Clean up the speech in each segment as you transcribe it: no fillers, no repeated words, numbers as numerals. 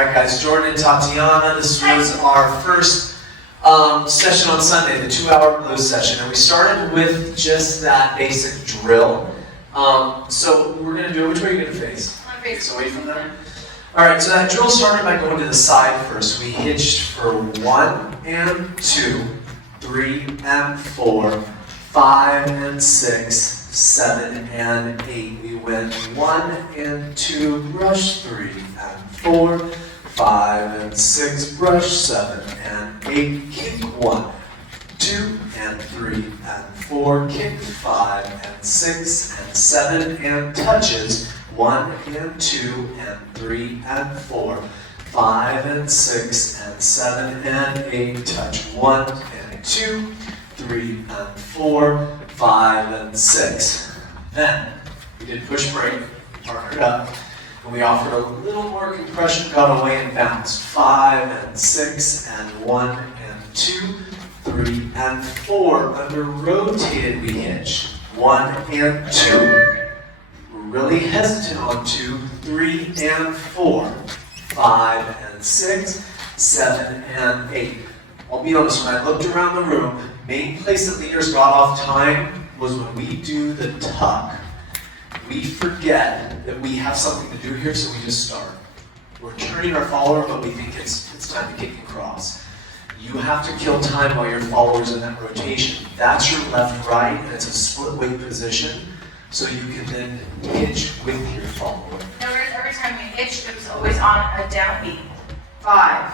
Alright guys, Jordan and Tatiana, this was our first session on Sunday, the 2-hour blues session, and we started with just that basic drill. So we're going to do it. Which way are you going to face? Face away from them. Alright, so that drill started by going to the side first. We hitched for 1 and 2, 3 and 4, 5 and 6, 7 and 8. We went 1 and 2, brush 3 and 4, 5 and 6, brush 7 and 8, kick 1, 2 and 3 and 4, kick 5 and 6 and 7 and touches 1 and 2 and 3 and 4, 5 and 6 and 7 and 8, touch 1 and 2, 3 and 4, 5 and 6. Then we did push break, partnered up, and we offered a little more compression, got away and bounced. 5 and 6 and 1 and 2, 3 and 4. Under rotated we hitch. 1 and 2. We're really hesitant on 2, 3 and 4. 5 and 6, 7 and 8. I'll be honest, when I looked around the room, main place that leaders got off time was when we do the tuck. We forget that we have something to do here, so we just start. We're turning our follower, but we think it's time to kick and cross. You have to kill time while your follower's in that rotation. That's your left-right, and it's a split-weight position, so you can then hitch with your follower. Every time we hitched, it was always on a downbeat. 5,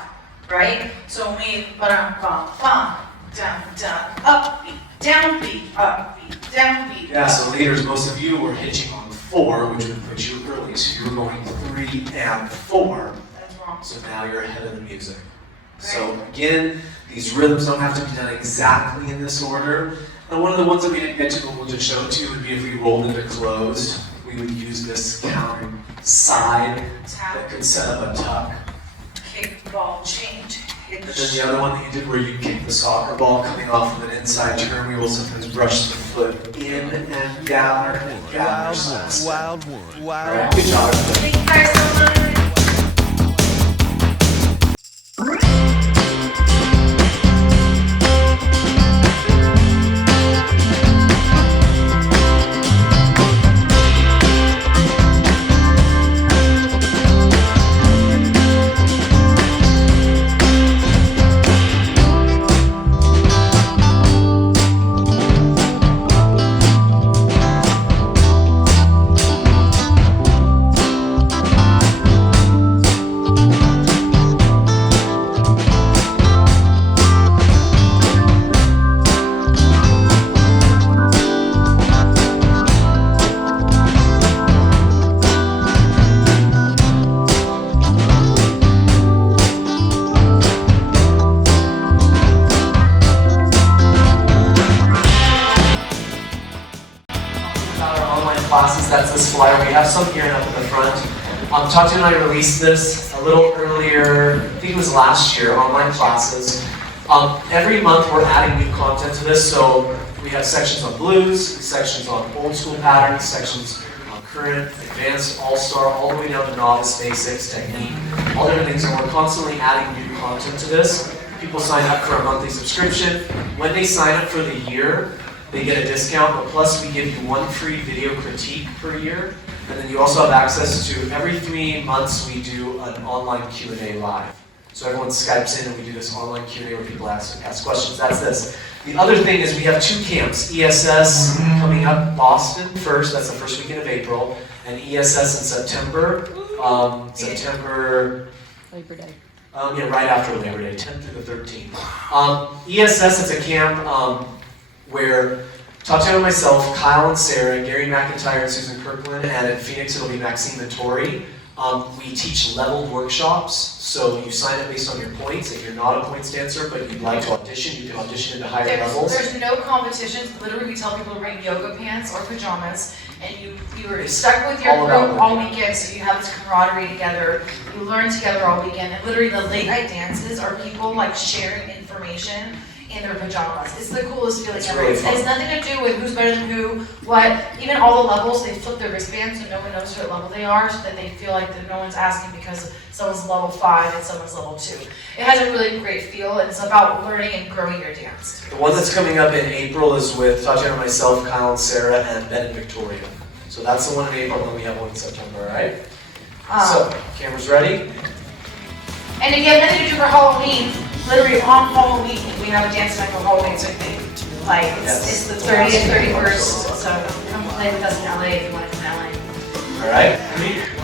right? So when we down, upbeat, downbeat, upbeat, downbeat. Yeah, so leaders, most of you were hitching on 4, which would put you early. So you were going 3 and 4. That's wrong. So now you're ahead of the music. So again, these rhythms don't have to be done exactly in this order. And one of the ones that we didn't get to, but we'll just show it to you, would be if we rolled into closed. We would use this counter side that could set up a tuck. Kick, ball, change, hitch. And then the other one that you did where you kick the soccer ball coming off of an inside turn, we will sometimes brush the foot in and gather and gather. Wild one. All right, good job. Thank you guys so much. Classes, that's this flyer. We have some here and up in the front. Tatiana and I released this a little earlier, I think it was last year, online classes. Every month we're adding new content to this, so we have sections on blues, sections on old school patterns, sections on current, advanced, all-star, all the way down to novice, basics, technique, all different things, and we're constantly adding new content to this. People sign up for a monthly subscription. When they sign up for the year, they get a discount, but plus we give you 1 free video critique per year, and then you also have access to, every 3 months we do an online Q&A live. So everyone Skypes in and we do this online Q&A where people ask questions. That's this. The other thing is we have 2 camps, ESS coming up Boston first, that's the first weekend of April, and ESS in September. Labor Day. Yeah, right after Labor Day, 10th through the 13th. ESS is a camp where Tatiana and myself, Kyle and Sarah, Gary McIntyre and Susan Kirkland, and in Phoenix it'll be Maxine Vittori. We teach leveled workshops, so you sign up based on your points. If you're not a points dancer but you'd like to audition, you can audition into higher levels. There's no competitions. Literally, we tell people to bring yoga pants or pajamas, and you are stuck with your group all weekend, so you have this camaraderie together. You learn together all weekend, and literally the late night dances are people like sharing information in their pajamas. It's the coolest feeling It's ever. really It has fun. nothing to do with who's better than who, what. Even all the levels, they flip their wristbands so no one knows what level they are, so that they feel like that no one's asking because someone's level 5 and someone's level 2. It has a really great feel, and it's about learning and growing your dance. The one that's coming up in April is with Tatiana, myself, Kyle, and Sarah, and Ben and Victoria. So that's the one in April, and then we have one in September, all right? So, cameras ready? And if you have nothing to do for Halloween, literally on Halloween, we have a dance night for Halloween, so like, it's the 30th, 31st, so come play with us in LA if you want to come to LA. All right?